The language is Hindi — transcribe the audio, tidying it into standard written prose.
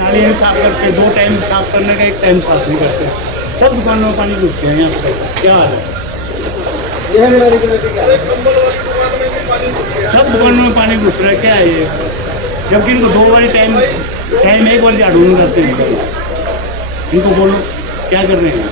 नाली नहीं साफ करते, 2 टाइम साफ करने का, 1 टाइम साफ नहीं करते। सब दुकानों में पानी घुसते हैं यहाँ पे। क्या हाल है? सब दुकानों में पानी घुस रहा है, क्या है ये? जबकि इनको 2 बार टाइम 1 बार झाड़ू नहीं करते। इनको बोलो क्या कर रहे हैं?